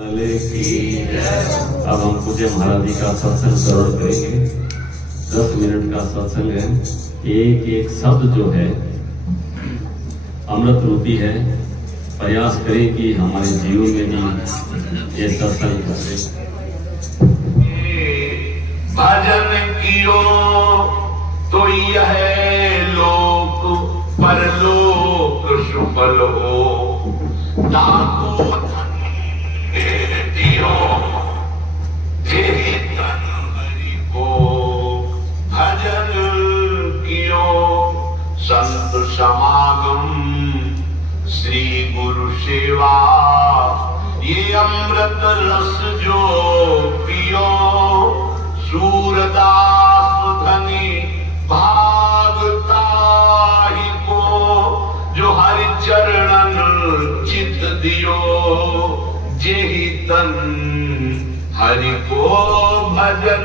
अब हम पूज्य महाराज जी का सत्संग श्रवण करेंगे। 10 मिनट का सत्संग है। एक एक शब्द जो है अमृत रूपी है। प्रयास करें कि हमारे जीवन में भी ये सत्संग करे। भजन कियो तो यह लोक परलोक सुफल हो, ताको भजन कियो संत समागम श्री गुरु सेवा, ये अमृत रस जो पियो सूरदास धनी भागता ही को, जो हरि चरणन चित दियो जेहि तन हरि को भजन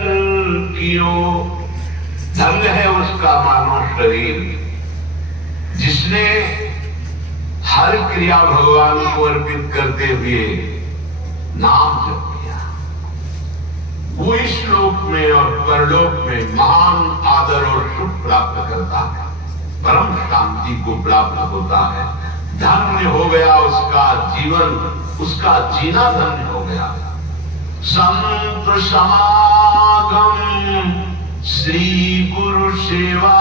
कियो। धन्य है उसका मानव शरीर जिसने हर क्रिया भगवान को अर्पित करते हुए नाम जप किया। वो इस लोक में और परलोक में महान आदर और सुख प्राप्त करता है, परम शांति को प्राप्त होता है। धन्य हो गया उसका जीवन, उसका जीना धन्य हो गया। संत समागम श्री गुरु सेवा,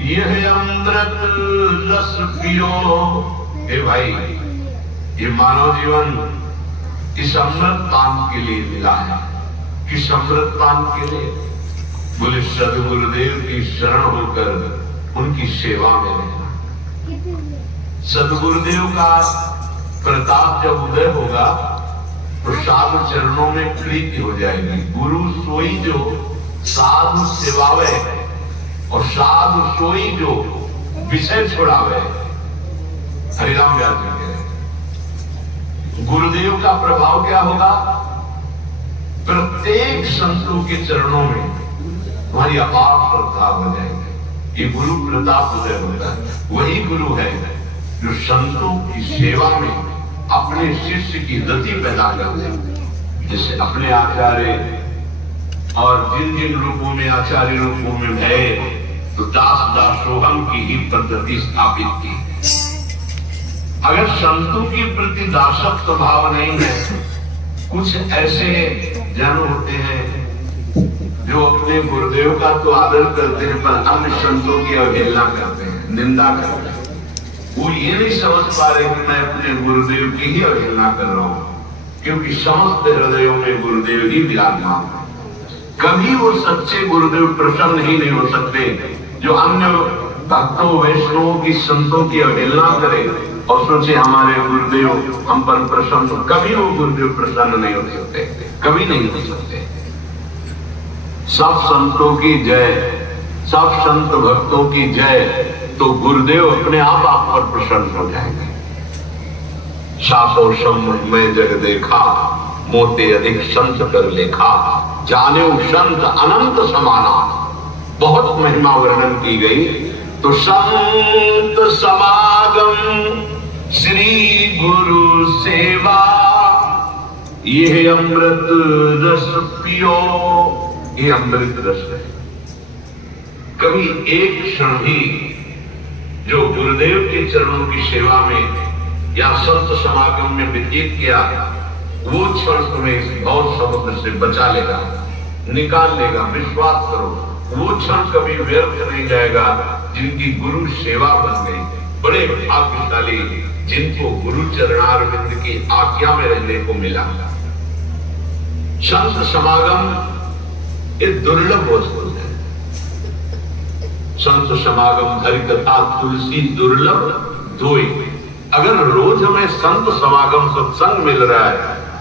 यह अमृत रस पियो। हे भाई, ये मानव जीवन इस अमृत पान के लिए मिला है। किस अमृत पान के लिए? बोले सदगुरुदेव की शरण होकर उनकी सेवा में रहना। सदगुरुदेव का प्रताप जब उदय होगा तो साधु चरणों में प्रीति हो जाएगी। गुरु सोई जो साधु सेवावे और साधु सोई जो विषय छोड़ावे। हरिराम व्यास जी कह रहे, गुरुदेव का प्रभाव क्या होगा? प्रत्येक संतों के चरणों में हमारी अपार श्रद्धा हो जाएगी। ये गुरु प्रताप उदय होता है। वही गुरु है जो संतों की सेवा में अपने शिष्य की गति पैदा करते हैं। जैसे अपने आचार्य और जिन जिन रूपों में आचार्य रूपों में भय, तो दास दासोहम की ही पद्धति स्थापित की। अगर संतों के प्रति दासत्व भाव नहीं है, कुछ ऐसे जन होते हैं जो अपने गुरुदेव का तो आदर करते हैं पर अन्य संतों की अवहेलना करते हैं, निंदा करते हैं। वो ये नहीं समझ पा रहे कि मैं अपने गुरुदेव की ही अवहेलना कर रहा हूं, क्योंकि समस्त हृदयों में गुरुदेव ही विराजमान है। कभी वो सच्चे गुरुदेव प्रसन्न ही नहीं हो सकते जो अन्य भक्तों वैष्णवों की संतों की अवहेलना करे और सोचे हमारे गुरुदेव हम पर प्रसन्न। कभी वो गुरुदेव प्रसन्न नहीं हो सकते, कभी नहीं हो सकते। सब संतों की जय, सब संत भक्तों की जय, तो गुरुदेव अपने आप पर प्रसन्न हो जाएंगे। सासो सम में जग देखा, मोटे अधिक संत कर लेखा, जाने संत अनंत समाना। बहुत महिमा वर्णन की गई। तो संत समागम श्री गुरु सेवा, यह अमृत रस पियो। ये अमृत रस है। कभी एक क्षण भी जो गुरुदेव के चरणों की सेवा में या संत समागम में व्यतीत किया, वो क्षण तुम्हें इस भव समुद्र से बचा लेगा, निकाल लेगा। विश्वास करो, वो क्षण कभी व्यर्थ नहीं जाएगा जिनकी गुरु सेवा बन गई। बड़े भाग्यशाली जिनको गुरु चरणारविंद की आज्ञा में रहने को मिला। संत समागम एक दुर्लभ वस्तु है। संत समागम हरि कथा तुलसी दुर्लभ धोई। अगर रोज हमें संत समागम सत्संग मिल रहा है,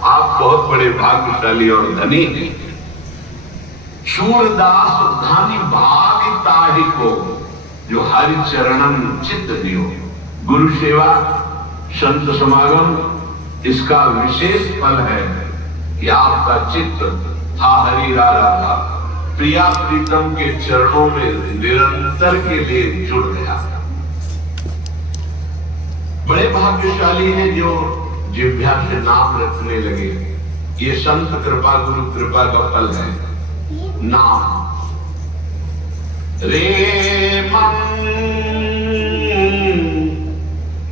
आप बहुत बड़े भाग्यशाली और धनी हैं। सूरदास धनी भागिताहि को, जो हरि चरणन चित्त दियो। गुरु सेवा, संत समागम, इसका विशेष फल है कि आपका चित्त था हरि राधा, प्रिया प्रीतम के चरणों में निरंतर के लिए जुड़ गया। बड़े भाग्यशाली हैं जो जिह्वा से नाम रखने लगे। ये संत कृपा गुरु कृपा का फल है। नाम रे मन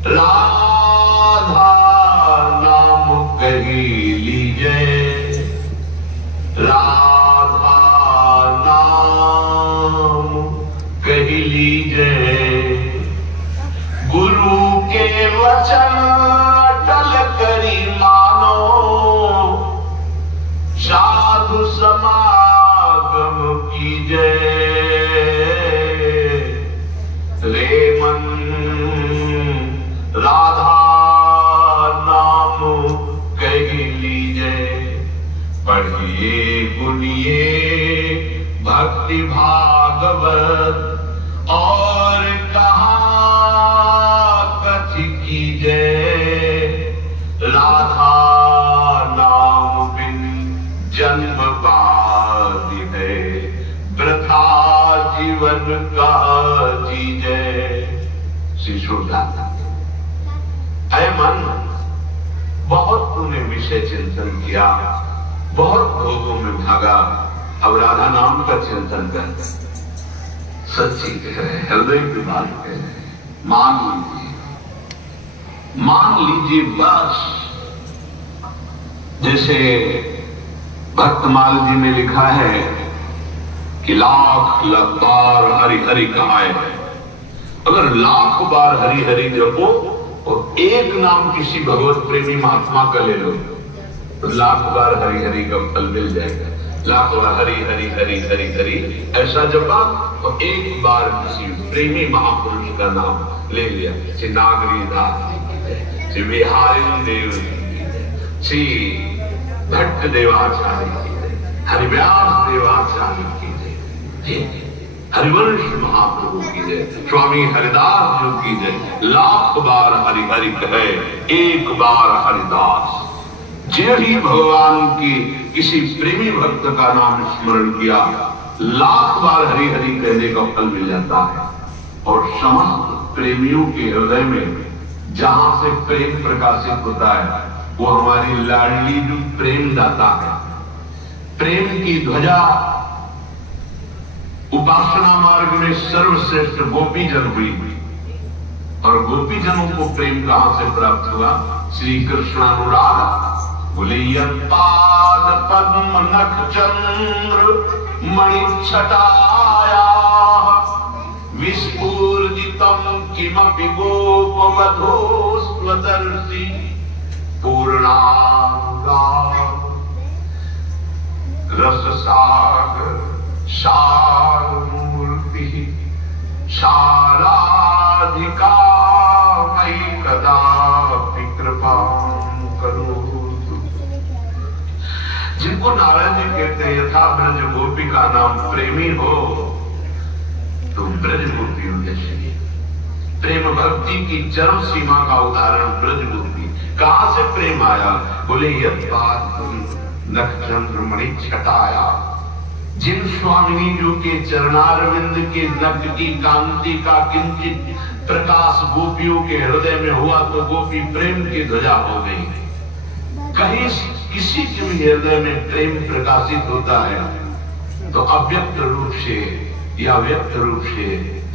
राधा नाम कही लीजिए, राधा नाम कही लीजिए। गुरु के वचन अटल करी मानो, साधु समागम कीजिए। रे मन राधा नाम कही लीजिए। पढ़िए गुनिए भक्ति भागवत, और कहा कथि कीजिए। राधा नाम बिन जन्म बादि है, वृथा जीवन का जीजे। शिशुदाता अय मन, बहुत तूने विषय चिंतन किया, बहुत भोगों में भागा, अब राधा नाम का चिंतन कर। सच्ची है, हृदय की बात है, मान लीजिए, मान लीजिए बस। जैसे भक्तमाल जी में लिखा है कि लाख बार हरि हरि कहाए। अगर लाख बार हरि हरि जपो और एक नाम किसी भगवत प्रेमी महात्मा का ले लो तो लाख बार हरि हरि का फल मिल जाएगा। लाख बार हरि हरि हरि हरि हरि ऐसा जपा तो एक बार किसी प्रेमी महापुरुष का नाम ले लिया। श्री नागरी दास जी की जय, श्री बिहारी देव जी की जय, श्री भट्ट देवाचार्य की जय, हरिव्यास देवाचार्य की जय, हरिवंश महाप्रभु की जय, स्वामी हरिदास जी की जय। लाख बार हरि हरि कहे, एक बार हरिदास। जे भी भगवान की किसी प्रेमी भक्त का नाम स्मरण किया, लाख बार हरि हरि कहने का फल मिल जाता है। और समस्त प्रेमियों के हृदय में जहां से प्रेम प्रकाशित होता है वो हमारी लाडली जो प्रेम दाता है। प्रेम की ध्वजा उपासना मार्ग में सर्वश्रेष्ठ गोपी जन हुई, और गोपी जनों को प्रेम कहां से प्राप्त हुआ? श्री कृष्णानुराग। बोले पाद पद्म नख चंद्र मणि छटाया, विस्फूर्जितम किमपि गोपवधो स्वदर्शी पूर्णांगा रससागर सार मूर्ति साराधिका मयि कदापि कृपा करो। जिनको नारायण जी कहते हैं यथा ब्रज गोपी का नाम प्रेमी हो तो ब्रज गोपियों जैसे। प्रेम भक्ति की चरम सीमा का उदाहरण ब्रज गोपी। कहां से प्रेम आया? बोले नक्षत्र मणि छटाया। जिन स्वामिनी जो के चरणारविंद के नख की कांति का किंचित प्रकाश गोपियों के हृदय में हुआ तो गोपी प्रेम की ध्वजा हो गई। कहीं किसी के भी हृदय में प्रेम प्रकाशित होता है तो अव्यक्त रूप से या व्यक्त रूप से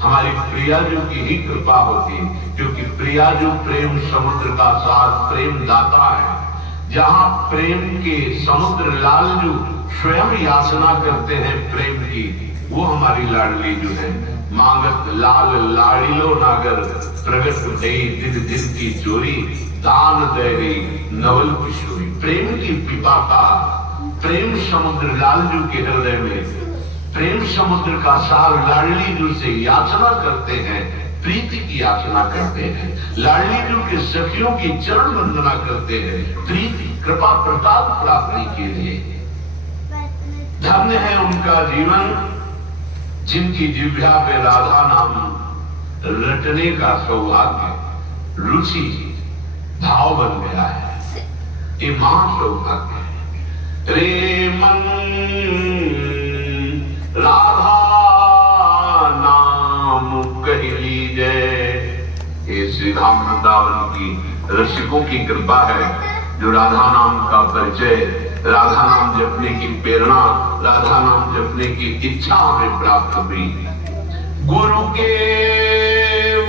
हमारी प्रियाजू की ही कृपा होती, क्योंकि प्रियाजू प्रेम समुद्र का साथ प्रेम दाता है। जहां प्रेम के समुद्र लालजू स्वयं याचना करते हैं प्रेम की, वो हमारी लाडली जो है। मांगत लाल लाड़िलो नागर, प्रगट भई दिन दिन की चोरी, दान दे गई नवल किशोरी। प्रेम की पिपापा प्रेम समुद्र लालजू के हृदय में, प्रेम समुद्र का सार लाडली जू से याचना करते हैं, प्रीति की याचना करते हैं। लाडली जू के सखियों की चरण वंदना करते हैं प्रीति कृपा प्रताप प्राप्ति के लिए। धन्य है उनका जीवन जिनकी जिह्वा पे राधा नाम रटने का सौभाग्य रुचि भाव बन गया है। ये महा सौभाग्य है। रे मन राधा नाम कह लीजिए। ये श्री राम वृंदावन की रसिकों की कृपा है जो राधा नाम का परिचय, राधा नाम जपने की प्रेरणा, राधा नाम जपने की इच्छा हमें प्राप्त हुई। गुरु के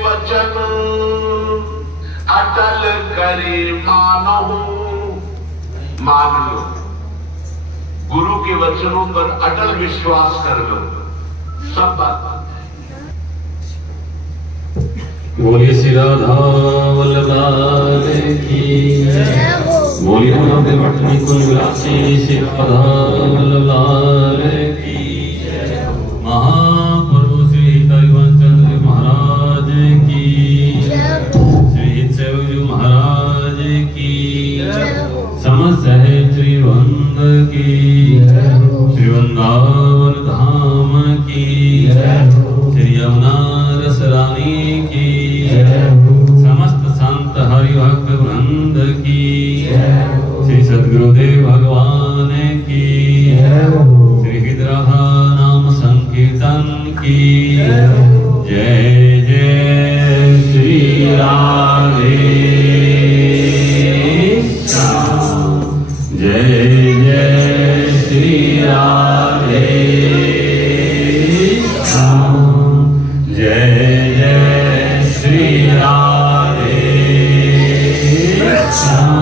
वचन अटल करे मानो, मान लो, गुरु के वचनों पर अटल विश्वास कर लो, सब बात। बोलिए श्री राधा वल्लभ की, बोलिए नमः भट्टनी कुल विलासी श्री राधा वल्लभ की। महाप्रभु श्री हरिवंश चंद्र महाराज की, श्री शिवजी महाराज की, समस्त है श्री वंद की, श्री वृंदावन धाम की, श्री यमुना रस रानी की, समस्त संत हरिभक्त वृंद की, श्री सद्गुरुदेव भगवान की, श्री गिरिराधा नाम संकीर्तन की। जय जय श्री राधे श्याम, जय जय श्री राधे श्याम, जय जय श्री राधे श्याम।